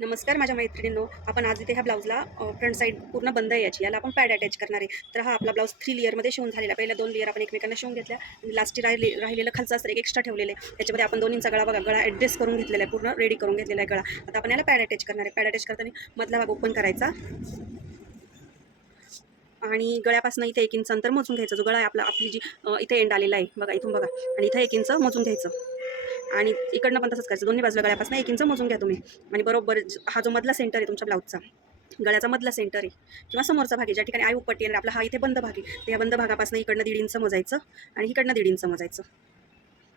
नमस्कार माझ्या मैत्रिणींनो, आपण आज इथे ह्या ब्लाऊजला फ्रंट साईड पूर्ण बंद आहे याची. याला आपण पॅड अटॅच करणार आहे. तर हा आपला ब्लाऊज 3 लेअरमध्ये शिवून झालेला. पहिल्या 2 लेअर आपण एकमेकांना शिवून घेतल्या आणि लास्टची राहिलेलं खालचं असतं एक एक्स्ट्रा ठेवलेलं आहे. त्याच्यामध्ये आपण दोन्हींचा गळा बघा, गळा ॲडजस्ट करून घेतलेला आहे, पूर्ण रेडी करून घेतलेला आहे गळा. आता आपण याला पॅड अटॅच करणार आहे. पॅड अटॅच करताना मधला भाग ओपन करायचा आणि गळ्यापासून इथे 1 इंच अंतर मोजून घ्यायचं. जो गळा आहे आपली जी इथे एंड आलेला आहे बघा, इथून बघा, आणि इथं 1 इंच मोजून घ्यायचं आणि इकडनं पण तसंच करायचं. दोन्ही बाजूला गळ्यापासून 1 इंच मोजून घ्या तुम्ही आणि बरोबर हा जो मधला सेंटर आहे तुमच्या ब्लाऊजचा, गळ्याचा मधला सेंटर आहे किंवा समोरचा भाग आहे, ज्या ठिकाणी आई उपट्टी येणार आपला हा इथे बंद भाग आहे, तर या बंद भागापासून इकडनं 1.5 इंच मोजायचं आणि इकडनं 1.5 इंच मोजायचं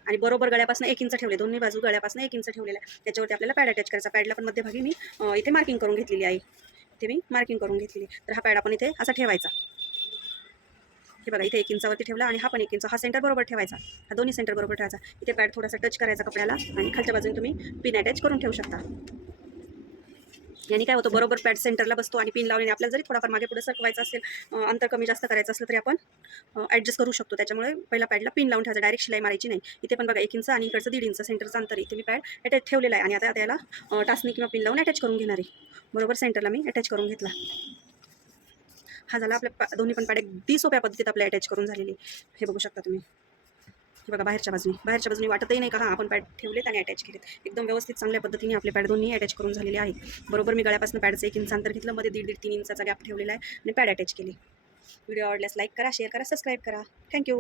आणि बरोबर गळ्यापासून 1 इंच ठेवले. दोन्ही बाजू गळ्यापासून 1 इंच ठेवलेला आहे. त्याच्यावरती आपल्याला पॅड अटॅच करायचा. पॅडला पण मध्यभागी मी इथे मार्किंग करून घेतलेली आहे. इथे मी मार्किंग करून घेतलेली. तर हा पॅड आपण इथे असा ठेवायचा. हे बघा, इथे 1 इंचावरती ठेवला आणि हा पण 1 इंच, हा सेंटर बरोबर ठेवायचा, हा दोन्ही सेंटर बरोबर ठेवायचा. इथे पॅड थोडासा टच करायचा कपड्याला आणि खालच्या बाजूने तुम्ही पिन अटॅच करून ठेवू शकता. याने काय होतं, बरोबर पॅड सेंटरला बसतो आणि पिन लावल्याने आपल्याला जरी थोडाफार मागे पुढे सरकवायचं असेल, अंतर कमी जास्त करायचं असलं तरी आपण ॲडजस्ट करू शकतो. त्याच्यामुळे पहिला पॅडला पिन लावून ठेवायचं, डायरेक्ट शिलाई मारायची नाही. इथे पण बघा 1 इंच आणि इकडचं 1.5 इंच सेंटरचं अंतर, इथे मी पॅड अटॅच ठेवलेला आहे आणि आता याला टाचणी किंवा पिन लावून अटॅच करून घेणार आहे. बरोबर सेंटरला मी अटॅच करून घेतला. हा झाला आपल्या दोन्ही पण पॅड अगदी सोप्या पद्धतीत आपल्या अटॅच करून झालेली. हे बघू शकता तुम्ही. हे बघा, बाहेरच्या बाजूने वाटतही नाही का हां आपण पॅड ठेवलेत आणि अटॅच केलेत. एकदम व्यवस्थित चांगल्या पद्धतीने आपले पॅड दोन्ही अटॅच करून झालेले आहे. बरोबर मी गळ्यापासून पॅडचं 1 इंच अंतर घेतलं, मध्ये 1.5-3 इंचाचा गॅप ठेवलेला आहे आणि पॅड अटॅच केली. व्हिडिओ आवडल्यास लाईक करा, शेअर करा, सबस्क्राईब करा. थँक्यू.